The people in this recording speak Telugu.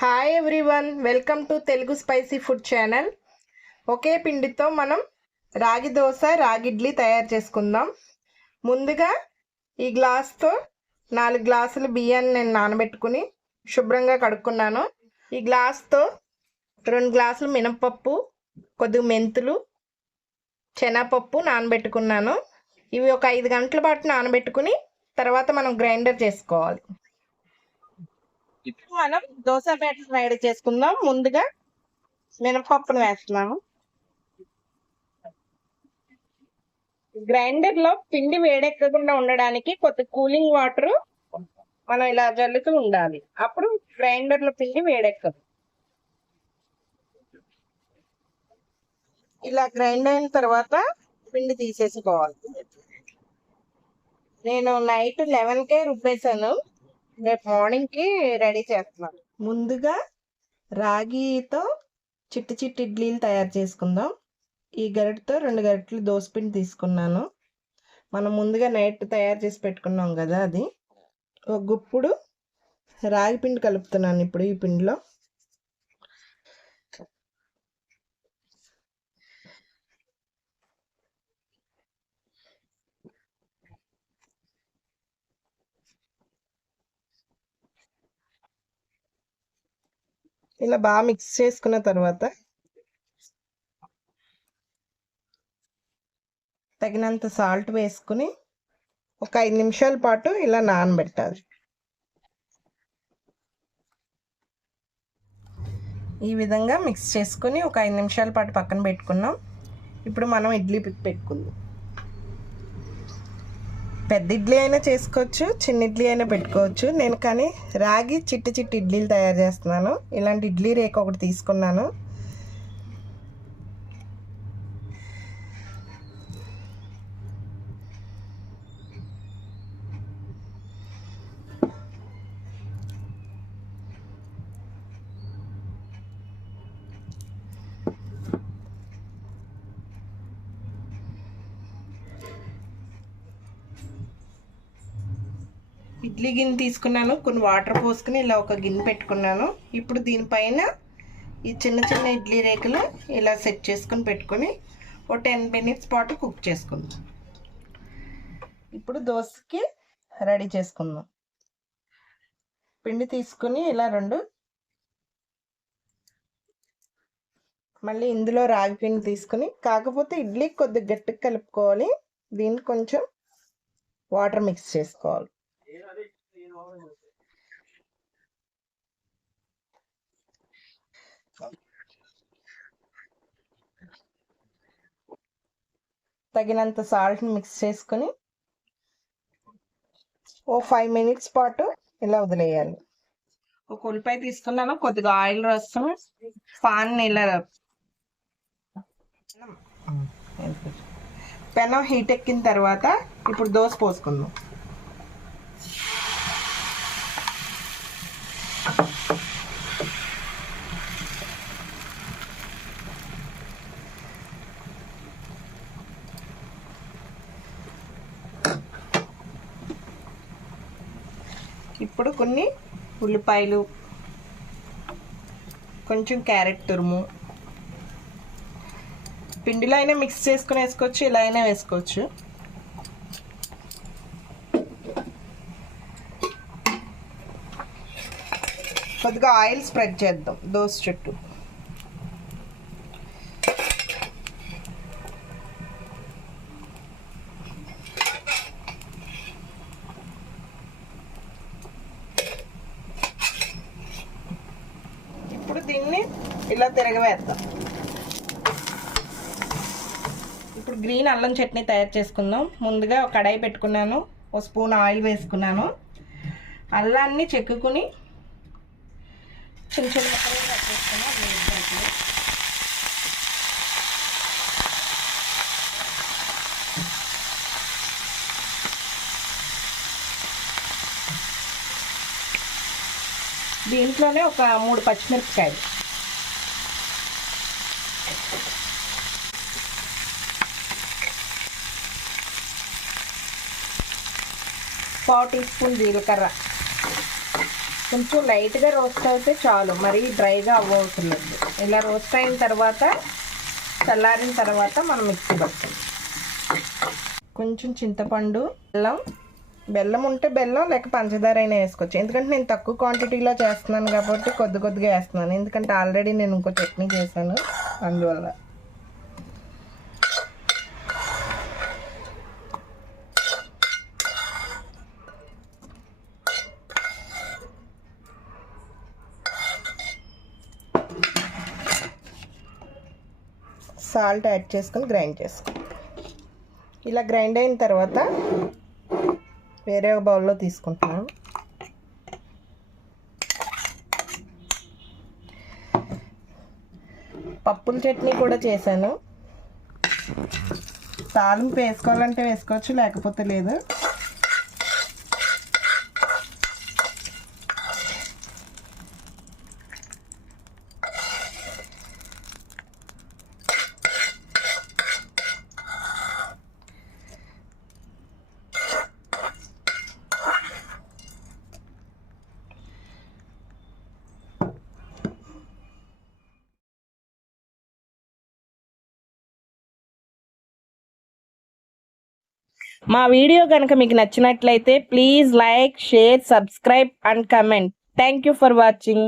Hi everyone, welcome to Telugu spicy food channel. ఒకే పిండితో మనం రాగి దోశ, రాగి ఇడ్లీ తయారు చేసుకుందాం. ముందుగా ఈ గ్లాస్తో 4 గ్లాసులు బియ్యాన్ని నేను నానబెట్టుకుని శుభ్రంగా కడుక్కున్నాను. ఈ గ్లాస్తో 2 గ్లాసులు మినపప్పు, కొద్దిగా మెంతులు, శనగపప్పు నానబెట్టుకున్నాను. ఇవి ఒక 5 గంటల పాటు నానబెట్టుకుని తర్వాత మనం గ్రైండర్ చేసుకోవాలి. ఇప్పుడు మనం దోశ బ్యాటర్ రెడీ చేసుకుందాం. ముందుగా మినపప్పును వేస్తున్నాము. గ్రైండర్ లో పిండి వేడెక్కకుండా ఉండడానికి కొద్ది కూలింగ్ వాటర్ మనం ఇలా జల్లుతూ ఉండాలి. అప్పుడు గ్రైండర్ లో పిండి వేడెక్కదు. ఇలా గ్రైండ్ అయిన తర్వాత పిండి తీసేసుకోవాలి. నేను నైట్ 11కే రుబ్బేసాను. రేపు మార్నింగ్కి రెడీ చేస్తున్నాను. ముందుగా రాగితో చిట్టి చిట్టి ఇడ్లీలు తయారు చేసుకుందాం. ఈ గరిటతో 2 గరిటెలు దోసపిండి తీసుకున్నాను. మనం ముందుగా నైట్ తయారు చేసి పెట్టుకున్నాం కదా, అది ఒక గుప్పుడు రాగి పిండి కలుపుతున్నాను ఇప్పుడు ఈ పిండిలో. ఇలా బాగా మిక్స్ చేసుకున్న తర్వాత తగినంత సాల్ట్ వేసుకుని ఒక 5 నిమిషాల పాటు ఇలా నానబెట్టాలి. ఈ విధంగా మిక్స్ చేసుకుని ఒక 5 నిమిషాల పాటు పక్కన పెట్టుకున్నాం. ఇప్పుడు మనం ఇడ్లీ పెట్టుకుందాం. పెద్ద ఇడ్లీ అయినా చేసుకోవచ్చు, చిన్న ఇడ్లీ అయినా పెట్టుకోవచ్చు. నేను కానీ రాగి చిట్టి చిట్టి ఇడ్లీలు తయారు చేస్తున్నాను. ఇలాంటి ఇడ్లీ రేక్ ఒకటి తీసుకున్నాను. ఇడ్లీ గిన్నె తీసుకున్నాను, కొన్ని వాటర్ పోసుకుని ఇలా ఒక గిన్నె పెట్టుకున్నాను. ఇప్పుడు దీనిపైన ఈ చిన్న చిన్న ఇడ్లీ రేకులు ఇలా సెట్ చేసుకుని పెట్టుకొని ఒక 10 మినిట్స్ పాటు కుక్ చేసుకుందాం. ఇప్పుడు దోశకి రెడీ చేసుకుందాం. పిండి తీసుకుని ఇలా 2, మళ్ళీ ఇందులో రాగి పిండి తీసుకుని, కాకపోతే ఇడ్లీ కొద్దిగా గట్టిగా కలుపుకోవాలి. దీన్ని కొంచెం వాటర్ మిక్స్ చేసుకోవాలి. తగినంత సాల్ట్ మిక్స్ చేసుకుని ఓ 5 మినిట్స్ పాటు ఇలా వదిలేయాలి. ఒక ఉల్లిపాయ తీసుకున్నాను, కొద్దిగా ఆయిల్ రసం పాన్ ఇలా పెనం హీట్ ఎక్కిన తర్వాత ఇప్పుడు దోశ పోసుకుందాం. ఇప్పుడు కొన్ని ఉల్లిపాయలు, కొంచెం క్యారెట్ తురుము, పిండిలో అయినా మిక్స్ చేసుకుని వేసుకోవచ్చు, ఇలా అయినా వేసుకోవచ్చు. కొద్దిగా ఆయిల్ స్ప్రెడ్ చేద్దాం దోశ చుట్టూ. ఇప్పుడు దీన్ని ఇలా తిరగవేద్దాం. ఇప్పుడు గ్రీన్ అల్లం చట్నీ తయారు చేసుకుందాం. ముందుగా ఒక కడాయి పెట్టుకున్నాను, ఒక స్పూన్ ఆయిల్ వేసుకున్నాను. అల్లాన్ని చెక్కుని చిన్న చిన్న ముక్కలు కట్ చేసుకున్నాను. దీంట్లోనే ఒక 3 పచ్చిమిరపకాయలు, పావు టీ స్పూన్ జీలకర్ర, కొంచెం లైట్గా రోస్ట్ అయితే చాలు, మరీ డ్రైగా అవ్వవసరం. ఇలా రోస్ట్ అయిన తర్వాత చల్లారిన తర్వాత మనం మిక్సీ పట్టాలి. కొంచెం చింతపండు, బెల్లం ఉంటే బెల్లం, లేక పంచదార అయినా వేసుకోవచ్చు. ఎందుకంటే నేను తక్కువ క్వాంటిటీలో చేస్తున్నాను కాబట్టి కొద్దిగా వేస్తున్నాను, ఎందుకంటే ఆల్రెడీ నేను ఇంకో చట్నీ చేశాను అందువల్ల. సాల్ట్ యాడ్ చేసుకొని గ్రైండ్ చేసుకో. ఇలా గ్రైండ్ అయిన తర్వాత వేరే ఒక బౌల్లో తీసుకుంటున్నాను. పప్పుల చట్నీ కూడా చేశాను. తాలింపు వేసుకోవాలంటే వేసుకోవచ్చు, లేకపోతే లేదు. మా వీడియో కనుక మీకు నచ్చినట్లయితే please like, share, subscribe and comment. Thank you for watching.